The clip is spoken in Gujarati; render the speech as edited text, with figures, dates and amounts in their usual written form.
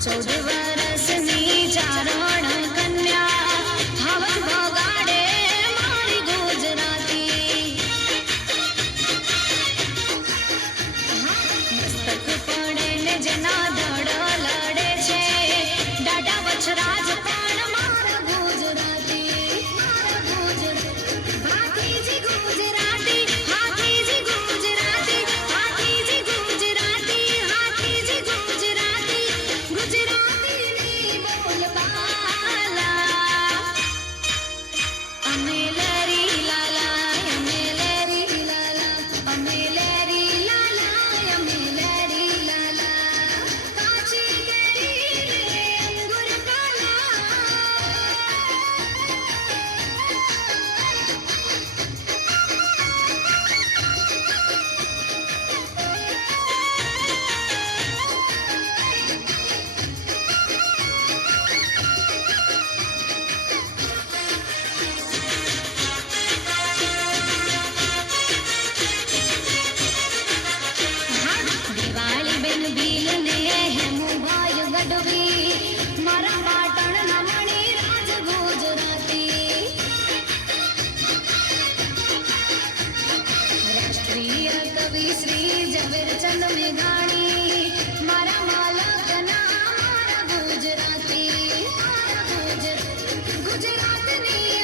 14 વર્ષની ચારણ કન્યા હાવજ ભગાડે મારી ગુજરાતી મસ્તક પડે ને જેના ધડ લડે છે દાડા વછરાજ પણ મારા ગુજરાતી હાથીજી ગુજરાતી હાથીજી ગુજરાતી હાથીજી ગુજરાતી હાથીજી ગુજરાતી ગુજરાતીની બોલબાલા અમે લેરી લાલા અમે લેરી લાલા અમે લેરી લાલા અમે લેરી લાલા કાચી કેરી રે અંગુર કાલા દિવાળી બેન ભીલ ને હેમુ ભાઈ ગઢવી મારા પાટણ ના મણી રાજ ગુજરાતી રાષ્ટ્રીય કવિ શ્રી ઝવેરચંદ મેઘાણી